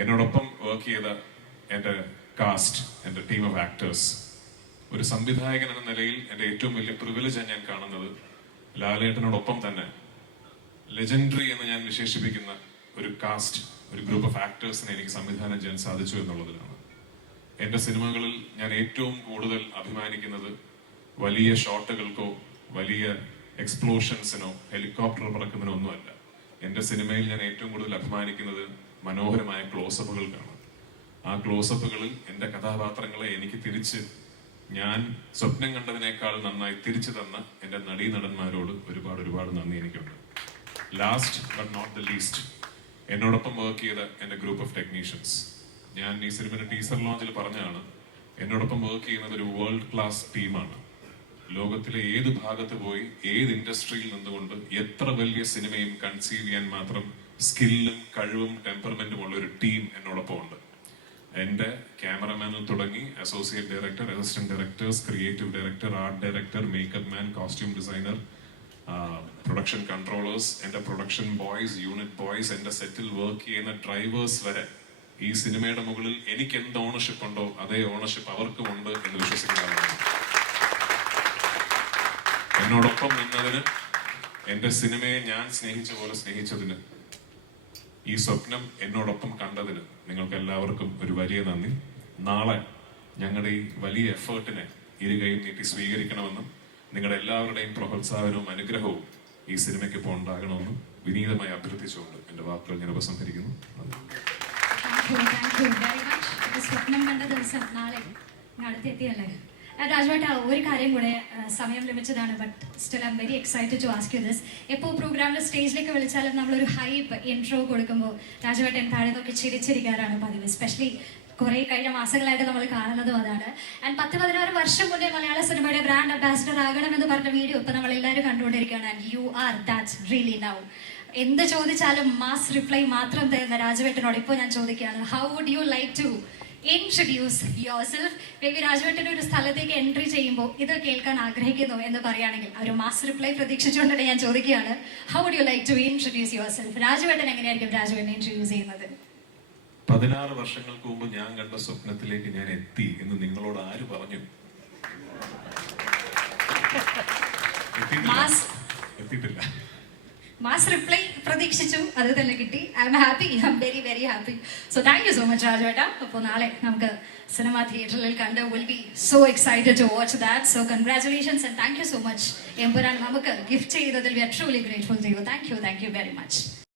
എന്നോടൊപ്പം വർക്ക് ചെയ്ത എന്റെ കാസ്റ്റ് എന്റെ ടീം ഓഫ് ആക്ടേഴ്സ് ഒരു സംവിധായകൻ എന്ന നിലയിൽ എന്റെ ഏറ്റവും വലിയ പ്രിവിലേജാണ് ഞാൻ കാണുന്നത്. ലാലേട്ടനോടൊപ്പം തന്നെ ലെജൻഡറി എന്ന് ഞാൻ വിശേഷിപ്പിക്കുന്ന ഒരു കാസ്റ്റ് ഒരു ഗ്രൂപ്പ് ഓഫ് ആക്ടേഴ്സിനെ എനിക്ക് സംവിധാനം ചെയ്യാൻ സാധിച്ചു എന്നുള്ളതിലാണ്. എന്റെ സിനിമകളിൽ ഞാൻ ഏറ്റവും കൂടുതൽ അഭിമാനിക്കുന്നത് വലിയ ഷോട്ടുകൾക്കോ വലിയ എക്സ്പ്ലോഷൻസിനോ ഹെലികോപ്റ്റർ പറക്കുന്നതിനോ ഒന്നുമല്ല. എന്റെ സിനിമയിൽ ഞാൻ ഏറ്റവും കൂടുതൽ അഭിമാനിക്കുന്നത് മനോഹരമായ ക്ലോസപ്പുകൾ കാണാം. ആ ക്ലോസപ്പുകളിൽ എന്റെ കഥാപാത്രങ്ങളെ എനിക്ക് തിരിച്ച് ഞാൻ സ്വപ്നം കണ്ടതിനേക്കാൾ നന്നായി തിരിച്ചു തന്ന എന്റെ നടീനടന്മാരോട് ഒരുപാട് ഒരുപാട് നന്ദി എനിക്കുണ്ട്. Last but not the least എന്നോടൊപ്പം വർക്ക് ചെയ്ത എന്റെ ഗ്രൂപ്പ് ഓഫ് ടെക്നീഷ്യൻസ് ഞാൻ ഈ സിനിമയുടെ ടീസർ ലോഞ്ചിൽ പറഞ്ഞാണ് എന്നോടൊപ്പം വർക്ക് ചെയ്യുന്നത് ഒരു വേൾഡ് ക്ലാസ് ടീമാണ് ലോകത്തിലെ ഏത് ഭാഗത്ത് പോയി ഏത് ഇൻഡസ്ട്രിയിൽ നിന്നുകൊണ്ട് എത്ര വലിയ സിനിമയും കൺസീവ് ചെയ്യാൻ മാത്രം സ്കില്ലും കഴിവും ടെമ്പർമെന്റും ഉള്ള ഒരു ടീം എന്നോടൊപ്പം ഉണ്ട്. എന്റെ ക്യാമറമാനിൽ തുടങ്ങി associate director assistant directors creative director art director makeup man costume designer production controllers എന്റെ പ്രൊഡക്ഷൻ ബോയ്സ് യൂണിറ്റ് ബോയ്സ് എന്റെ സെറ്റിൽ വർക്ക് ചെയ്യുന്ന ഡ്രൈവേഴ്സ് വരെ ഈ സിനിമയുടെ മുകളിൽ എനിക്ക് എന്ത് ഓണർഷിപ്പ് ഉണ്ടോ അതേ ഓണർഷിപ്പ് അവർക്കും ഉണ്ട് എന്ന് വിശ്വസിക്കുന്നു എന്നോടൊപ്പം നിന്നതിന് എന്റെ സിനിമയെ ഞാൻ സ്നേഹിച്ച പോലെ സ്നേഹിച്ചതിന് ഈ സ്വപ്നം എന്നോടൊപ്പം കണ്ടതിന് നിങ്ങൾക്ക് എല്ലാവർക്കും ഒരു വലിയ നന്ദി. നാളെ ഞങ്ങളുടെ ഈ വലിയ എഫേർട്ടിനെ ഇരുകയും നീട്ടി സ്വീകരിക്കണമെന്നും നിങ്ങളുടെ എല്ലാവരുടെയും പ്രോത്സാഹനവും അനുഗ്രഹവും ഈ സിനിമയ്ക്ക് ഇപ്പോൾ ഉണ്ടാകണമെന്നും വിനീതമായി അഭ്യർത്ഥിച്ചുകൊണ്ട് എന്റെ വാക്കുകൾ ഞാൻ ഉപസംഹരിക്കുന്നു. സ്വപ്നം കണ്ട ദിവസം നാളെ അടുത്തെത്തിയല്ലേ? രാജുവേട്ട ഒരു കാര്യം കൂടെ സമയം ലഭിച്ചതാണ് but still I'm very excited to ask you this എപ്പോൾ പ്രോഗ്രാമിൽ സ്റ്റേജിലേക്ക് വിളിച്ചാലും നമ്മളൊരു ഹൈപ്പ് ഇൻട്രോ കൊടുക്കുമ്പോൾ രാജുവേട്ടൻ താഴെ നോക്കി ചിരിച്ചിരിക്കാറാണ് പതിവ്. സ്പെഷ്യലി കുറെ കഴിഞ്ഞ മാസങ്ങളായിട്ട് നമ്മൾ കാണുന്നതും അതാണ്. ആൻഡ് പത്ത് പതിനാറ് വർഷം മുന്നേ മലയാള സിനിമയുടെ ബ്രാൻഡ് അംബാസിഡർ ആകണം എന്ന് പറഞ്ഞ വീഡിയോ ഇപ്പൊ നമ്മൾ എല്ലാവരും കണ്ടുകൊണ്ടിരിക്കുകയാണ്. And you are that really now എന്ത് ചോദിച്ചാലും മാസ് റിപ്ലൈ മാത്രം തരുന്ന രാജവേട്ടനോട് ഇപ്പോൾ ഞാൻ ചോദിക്കുകയാണ് how would you like to introduce yourself baby B ഒരു സ്ഥലത്തേക്ക് എൻട്രി ചെയ്യുമ്പോൾ ഇത് കേൾക്കാൻ ആഗ്രഹിക്കുന്നു എന്ന് പറയുകയാണെങ്കിൽ ഒരു മാസ് റിപ്ലൈ പ്രതീക്ഷിച്ചുകൊണ്ടാണ് ഞാൻ ചോദിക്കുകയാണ് how would you like to introduce yourself രാജവേട്ടൻ എങ്ങനെയായിരിക്കും രാജവേട്ടനെ ഇൻട്രൊഡ്യൂസ് ചെയ്യുന്നത്? പതിനാറ് വർഷങ്ങൾക്ക് മുമ്പ് ഞാൻ കണ്ട സ്വപ്നത്തിലേക്ക് ഞാൻ എത്തി എന്ന് നിങ്ങളോട് ആര് പറഞ്ഞു? എത്തിയിട്ടില്ല. മാസ് റിപ്ലൈ പ്രതീക്ഷിച്ചു. അത് തന്നെ കിട്ടി. I'm happy I'm very very happy so thank you so much രാജുവേട്ട അപ്പോൾ നാളെ നമുക്ക് സിനിമ തിയേറ്ററിൽ കണ്ട് will be so excited to watch that so congratulations and thank you so much Empuraan നമുക്ക് ഗിഫ്റ്റ് ചെയ്തതിൽ we are truly grateful to you thank you thank you very much